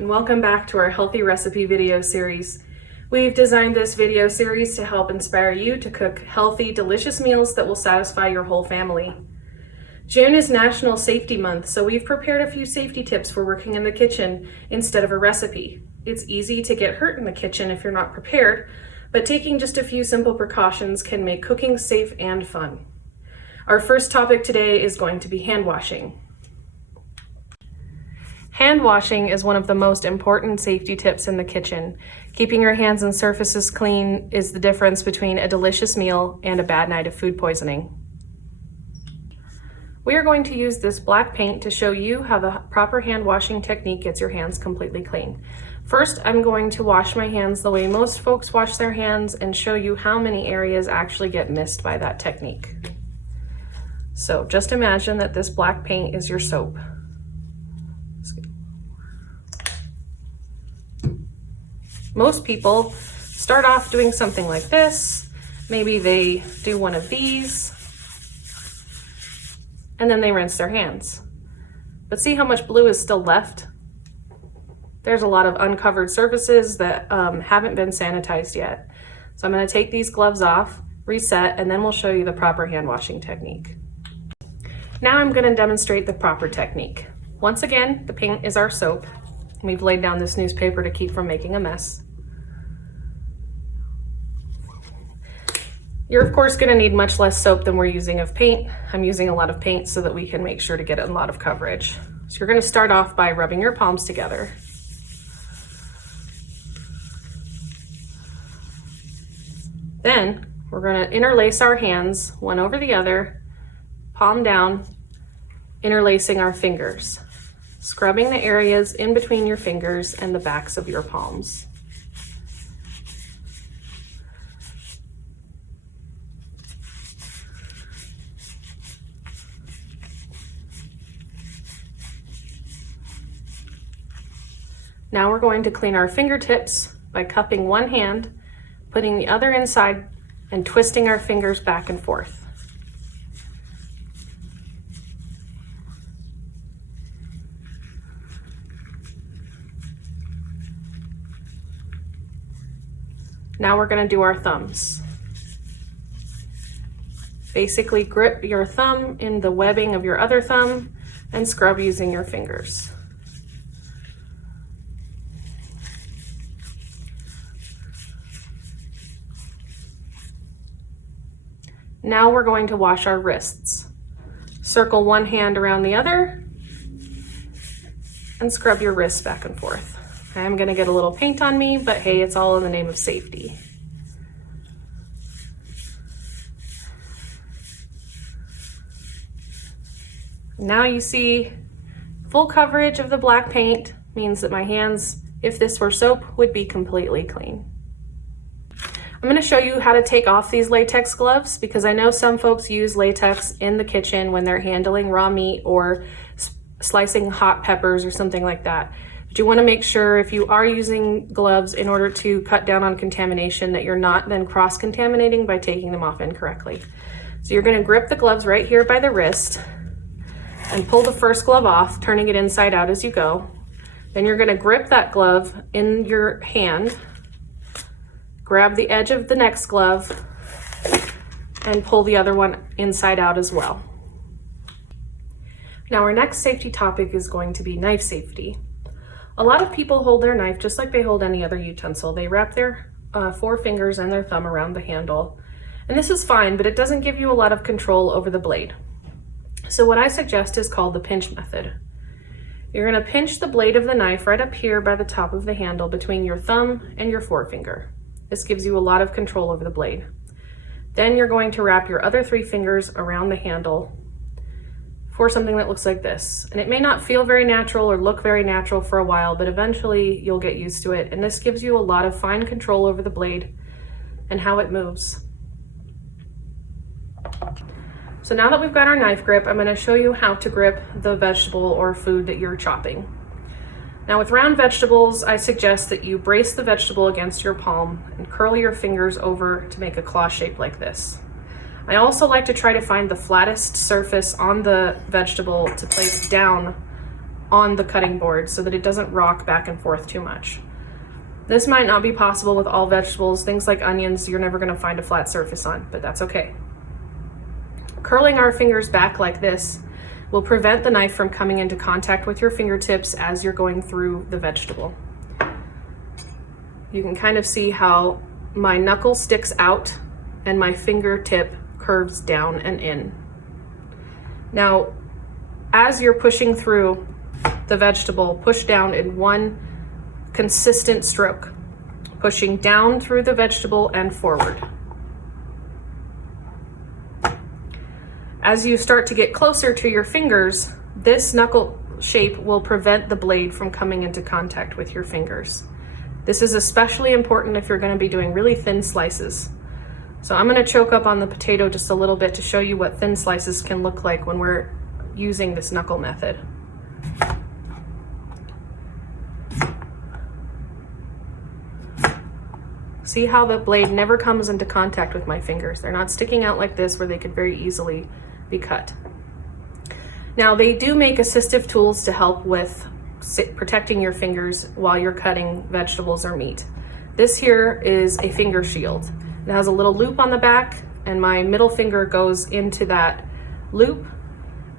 and welcome back to our healthy recipe video series. We've designed this video series to help inspire you to cook healthy, delicious meals that will satisfy your whole family. June is National Safety Month, so we've prepared a few safety tips for working in the kitchen instead of a recipe. It's easy to get hurt in the kitchen if you're not prepared, but taking just a few simple precautions can make cooking safe and fun. Our first topic today is going to be hand washing. Hand washing is one of the most important safety tips in the kitchen. Keeping your hands and surfaces clean is the difference between a delicious meal and a bad night of food poisoning. We are going to use this black paint to show you how the proper hand washing technique gets your hands completely clean. First, I'm going to wash my hands the way most folks wash their hands and show you how many areas actually get missed by that technique. So just imagine that this black paint is your soap. Most people start off doing something like this. Maybe they do one of these, and then they rinse their hands. But see how much blue is still left? There's a lot of uncovered surfaces that haven't been sanitized yet. So I'm going to take these gloves off, reset, and then we'll show you the proper hand washing technique. Now I'm going to demonstrate the proper technique. Once again, the paint is our soap. We've laid down this newspaper to keep from making a mess. You're of course going to need much less soap than we're using of paint. I'm using a lot of paint so that we can make sure to get a lot of coverage. So you're going to start off by rubbing your palms together. Then we're going to interlace our hands one over the other, palm down, interlacing our fingers, scrubbing the areas in between your fingers and the backs of your palms. Now we're going to clean our fingertips by cupping one hand, putting the other inside, and twisting our fingers back and forth. Now we're going to do our thumbs. Basically grip your thumb in the webbing of your other thumb and scrub using your fingers. Now we're going to wash our wrists. Circle one hand around the other and scrub your wrists back and forth. I'm going to get a little paint on me, but hey, it's all in the name of safety. Now you see full coverage of the black paint means that my hands, if this were soap, would be completely clean. I'm going to show you how to take off these latex gloves because I know some folks use latex in the kitchen when they're handling raw meat or slicing hot peppers or something like that. But you want to make sure if you are using gloves in order to cut down on contamination that you're not then cross-contaminating by taking them off incorrectly. So you're going to grip the gloves right here by the wrist and pull the first glove off, turning it inside out as you go. Then you're going to grip that glove in your hand, grab the edge of the next glove, and pull the other one inside out as well. Now our next safety topic is going to be knife safety. A lot of people hold their knife just like they hold any other utensil. They wrap their four fingers and their thumb around the handle. And this is fine, but it doesn't give you a lot of control over the blade. So what I suggest is called the pinch method. You're going to pinch the blade of the knife right up here by the top of the handle between your thumb and your forefinger. This gives you a lot of control over the blade. Then you're going to wrap your other three fingers around the handle for something that looks like this. And it may not feel very natural or look very natural for a while, but eventually you'll get used to it. And this gives you a lot of fine control over the blade and how it moves. So now that we've got our knife grip, I'm going to show you how to grip the vegetable or food that you're chopping. Now with round vegetables, I suggest that you brace the vegetable against your palm and curl your fingers over to make a claw shape like this. I also like to try to find the flattest surface on the vegetable to place down on the cutting board so that it doesn't rock back and forth too much. This might not be possible with all vegetables. Things like onions, you're never going to find a flat surface on, but that's okay. Curling our fingers back like this will prevent the knife from coming into contact with your fingertips as you're going through the vegetable. You can kind of see how my knuckle sticks out and my fingertip curves down and in. Now, as you're pushing through the vegetable, push down in one consistent stroke, pushing down through the vegetable and forward. As you start to get closer to your fingers, this knuckle shape will prevent the blade from coming into contact with your fingers. This is especially important if you're going to be doing really thin slices. So I'm going to choke up on the potato just a little bit to show you what thin slices can look like when we're using this knuckle method. See how the blade never comes into contact with my fingers. They're not sticking out like this where they could very easily be cut. Now, they do make assistive tools to help with protecting your fingers while you're cutting vegetables or meat. This here is a finger shield. It has a little loop on the back, and my middle finger goes into that loop,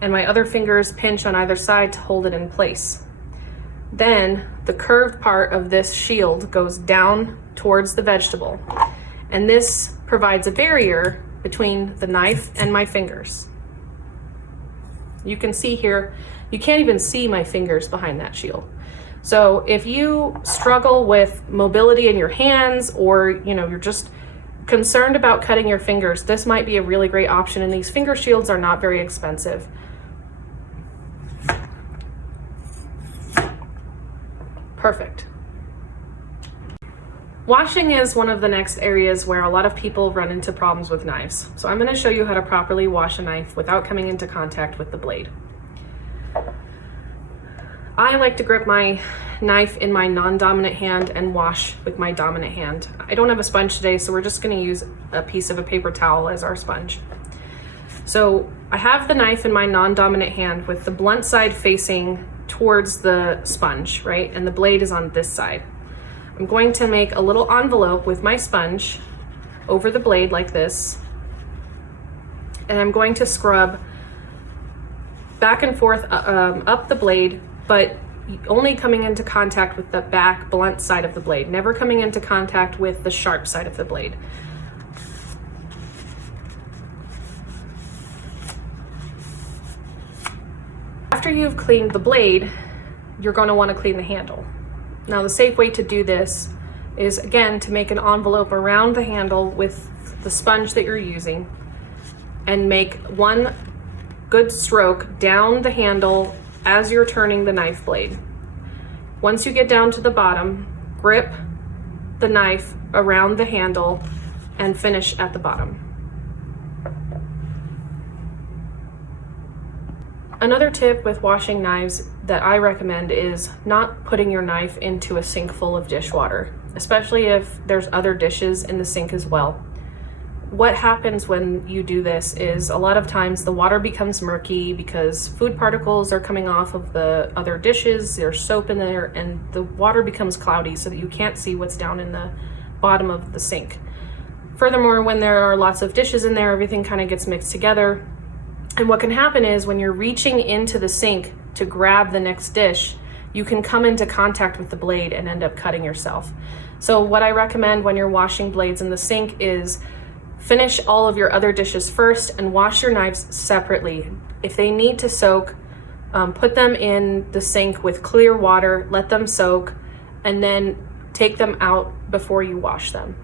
and my other fingers pinch on either side to hold it in place. Then the curved part of this shield goes down towards the vegetable, and this provides a barrier between the knife and my fingers. You can see here, you can't even see my fingers behind that shield. So if you struggle with mobility in your hands, or you're just concerned about cutting your fingers, this might be a really great option, and these finger shields are not very expensive. Perfect. Washing is one of the next areas where a lot of people run into problems with knives. So I'm going to show you how to properly wash a knife without coming into contact with the blade. I like to grip my knife in my non-dominant hand and wash with my dominant hand. I don't have a sponge today, so we're just going to use a piece of a paper towel as our sponge. So I have the knife in my non-dominant hand with the blunt side facing towards the sponge, right? And the blade is on this side. I'm going to make a little envelope with my sponge over the blade like this, and I'm going to scrub back and forth up the blade, but only coming into contact with the back blunt side of the blade, never coming into contact with the sharp side of the blade. After you've cleaned the blade, you're going to want to clean the handle. Now, the safe way to do this is, again, to make an envelope around the handle with the sponge that you're using and make one good stroke down the handle as you're turning the knife blade. Once you get down to the bottom, grip the knife around the handle and finish at the bottom. Another tip with washing knives that I recommend is not putting your knife into a sink full of dishwater, especially if there's other dishes in the sink as well. What happens when you do this is a lot of times the water becomes murky because food particles are coming off of the other dishes, there's soap in there, and the water becomes cloudy so that you can't see what's down in the bottom of the sink. Furthermore, when there are lots of dishes in there, everything kind of gets mixed together. And what can happen is when you're reaching into the sink to grab the next dish, you can come into contact with the blade and end up cutting yourself. So what I recommend when you're washing blades in the sink is finish all of your other dishes first and wash your knives separately. If they need to soak, put them in the sink with clear water, let them soak, and then take them out before you wash them.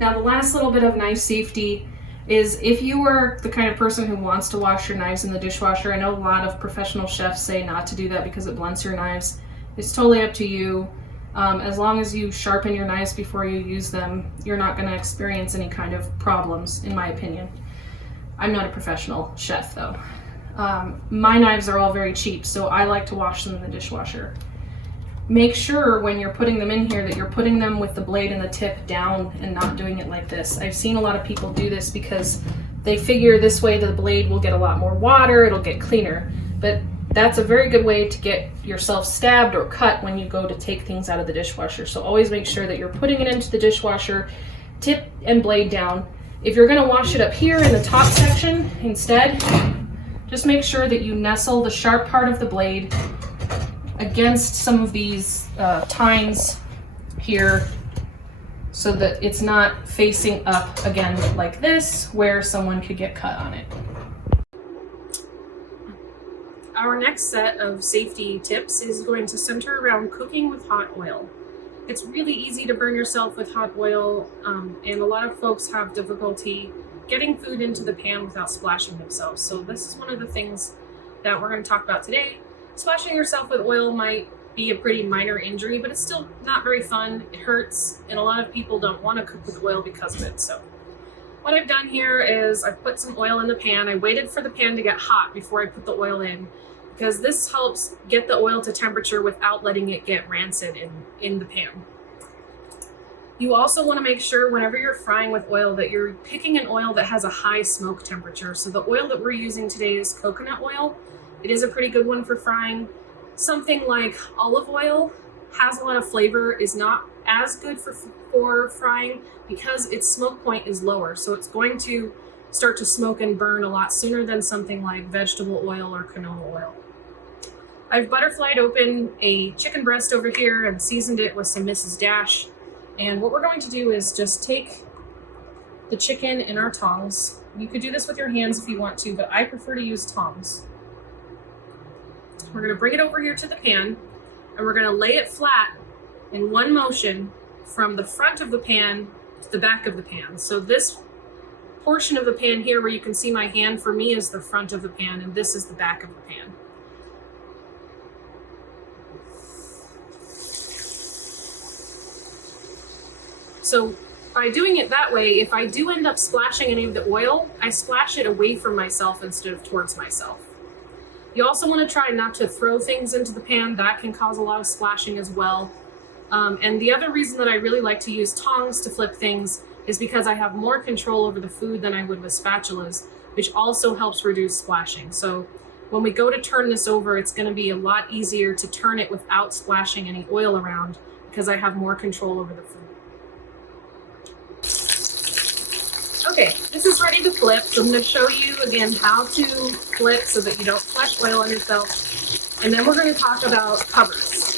Now, the last little bit of knife safety is if you are the kind of person who wants to wash your knives in the dishwasher. I know a lot of professional chefs say not to do that because it blunts your knives. It's totally up to you. As long as you sharpen your knives before you use them, you're not going to experience any kind of problems, in my opinion. I'm not a professional chef though. My knives are all very cheap, so I like to wash them in the dishwasher. Make sure when you're putting them in here that you're putting them with the blade and the tip down and not doing it like this. I've seen a lot of people do this because they figure this way the blade will get a lot more water, it'll get cleaner. But that's a very good way to get yourself stabbed or cut when you go to take things out of the dishwasher. So always make sure that you're putting it into the dishwasher, tip and blade down. If you're gonna wash it up here in the top section instead, just make sure that you nestle the sharp part of the blade against some of these tines here so that it's not facing up again like this where someone could get cut on it. Our next set of safety tips is going to center around cooking with hot oil. It's really easy to burn yourself with hot oil, and a lot of folks have difficulty getting food into the pan without splashing themselves. So this is one of the things that we're going to talk about today. Splashing yourself with oil might be a pretty minor injury, but it's still not very fun. It hurts, and a lot of people don't want to cook with oil because of it. So what I've done here is I've put some oil in the pan. I waited for the pan to get hot before I put the oil in, because this helps get the oil to temperature without letting it get rancid in the pan. You also want to make sure whenever you're frying with oil that you're picking an oil that has a high smoke temperature. So the oil that we're using today is coconut oil. It is a pretty good one for frying. Something like olive oil has a lot of flavor, is not as good for frying because its smoke point is lower. So it's going to start to smoke and burn a lot sooner than something like vegetable oil or canola oil. I've butterflied open a chicken breast over here and seasoned it with some Mrs. Dash. And what we're going to do is just take the chicken in our tongs. You could do this with your hands if you want to, but I prefer to use tongs. We're going to bring it over here to the pan, and we're going to lay it flat in one motion from the front of the pan to the back of the pan. So this portion of the pan here where you can see my hand, for me, is the front of the pan, and this is the back of the pan. So by doing it that way, if I do end up splashing any of the oil, I splash it away from myself instead of towards myself. You also want to try not to throw things into the pan. That can cause a lot of splashing as well. And the other reason that I really like to use tongs to flip things is because I have more control over the food than I would with spatulas, which also helps reduce splashing. So when we go to turn this over, it's going to be a lot easier to turn it without splashing any oil around because I have more control over the food. Okay, this is ready to flip, so I'm going to show you again how to flip so that you don't splash oil on yourself, and then we're going to talk about covers.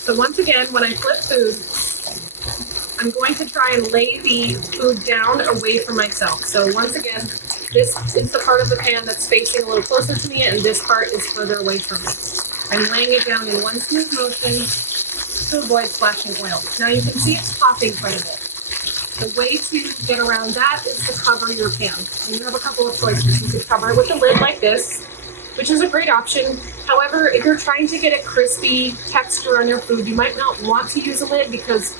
So once again, when I flip food, I'm going to try and lay the food down away from myself. So once again, this is the part of the pan that's facing a little closer to me, and this part is further away from me. I'm laying it down in one smooth motion to avoid splashing oil. Now you can see it's popping quite a bit. The way to get around that is to cover your pan. And you have a couple of choices. You could cover it with a lid like this, which is a great option. However, if you're trying to get a crispy texture on your food, you might not want to use a lid because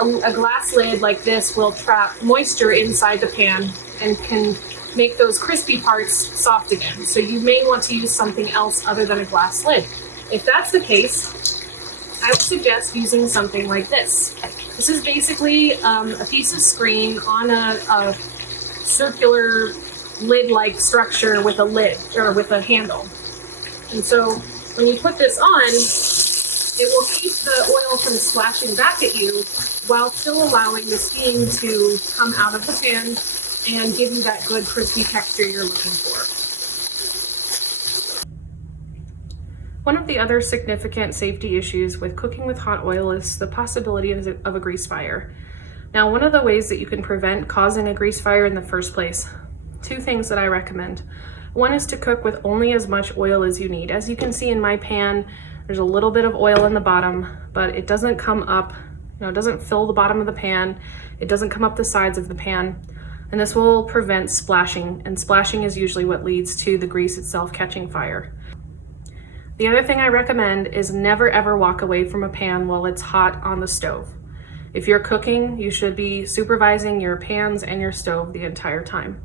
a glass lid like this will trap moisture inside the pan and can make those crispy parts soft again. So you may want to use something else other than a glass lid. If that's the case, I would suggest using something like this. This is basically a piece of screen on a circular lid-like structure with a lid, or with a handle. And so when you put this on, it will keep the oil from splashing back at you while still allowing the steam to come out of the pan and give you that good crispy texture you're looking for. One of the other significant safety issues with cooking with hot oil is the possibility of a grease fire. Now, one of the ways that you can prevent causing a grease fire in the first place, two things that I recommend. One is to cook with only as much oil as you need. As you can see in my pan, there's a little bit of oil in the bottom, but it doesn't come up, it doesn't fill the bottom of the pan. It doesn't come up the sides of the pan. And this will prevent splashing, and splashing is usually what leads to the grease itself catching fire. The other thing I recommend is never ever walk away from a pan while it's hot on the stove. If you're cooking, you should be supervising your pans and your stove the entire time.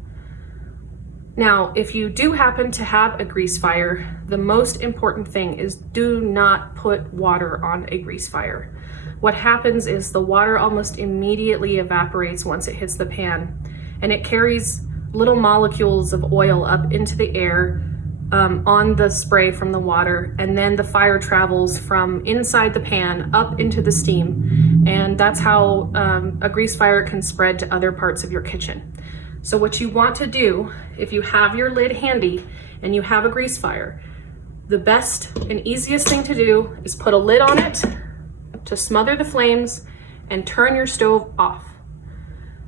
Now, if you do happen to have a grease fire, the most important thing is do not put water on a grease fire. What happens is the water almost immediately evaporates once it hits the pan, and it carries little molecules of oil up into the air on the spray from the water, and then the fire travels from inside the pan up into the steam, and that's how a grease fire can spread to other parts of your kitchen. So what you want to do, if you have your lid handy and you have a grease fire, the best and easiest thing to do is put a lid on it to smother the flames and turn your stove off.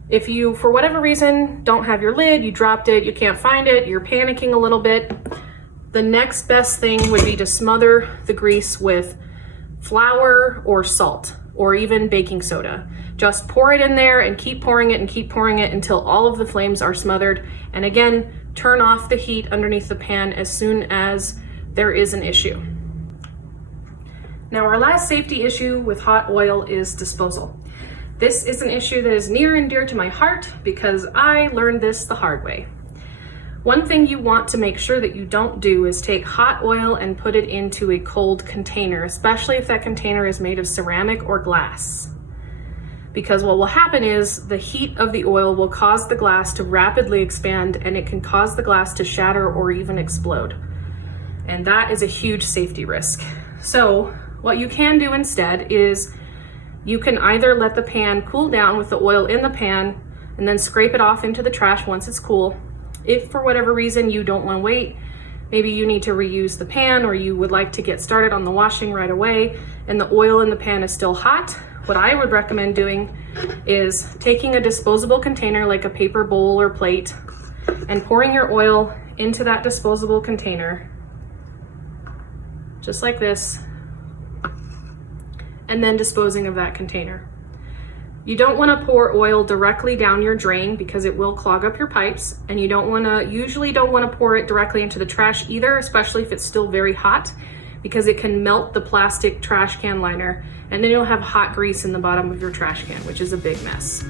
If you, for whatever reason, don't have your lid, you dropped it, you can't find it, you're panicking a little bit, the next best thing would be to smother the grease with flour or salt or even baking soda. Just pour it in there and keep pouring it and keep pouring it until all of the flames are smothered. And again, turn off the heat underneath the pan as soon as there is an issue. Now, our last safety issue with hot oil is disposal. This is an issue that is near and dear to my heart because I learned this the hard way. One thing you want to make sure that you don't do is take hot oil and put it into a cold container, especially if that container is made of ceramic or glass. Because what will happen is the heat of the oil will cause the glass to rapidly expand, and it can cause the glass to shatter or even explode. And that is a huge safety risk. So what you can do instead is you can either let the pan cool down with the oil in the pan and then scrape it off into the trash once it's cool. If for whatever reason you don't want to wait, maybe you need to reuse the pan, or you would like to get started on the washing right away and the oil in the pan is still hot, what I would recommend doing is taking a disposable container like a paper bowl or plate and pouring your oil into that disposable container, just like this, and then disposing of that container. You don't want to pour oil directly down your drain because it will clog up your pipes, and you usually don't want to pour it directly into the trash either, especially if it's still very hot, because it can melt the plastic trash can liner, and then you'll have hot grease in the bottom of your trash can, which is a big mess.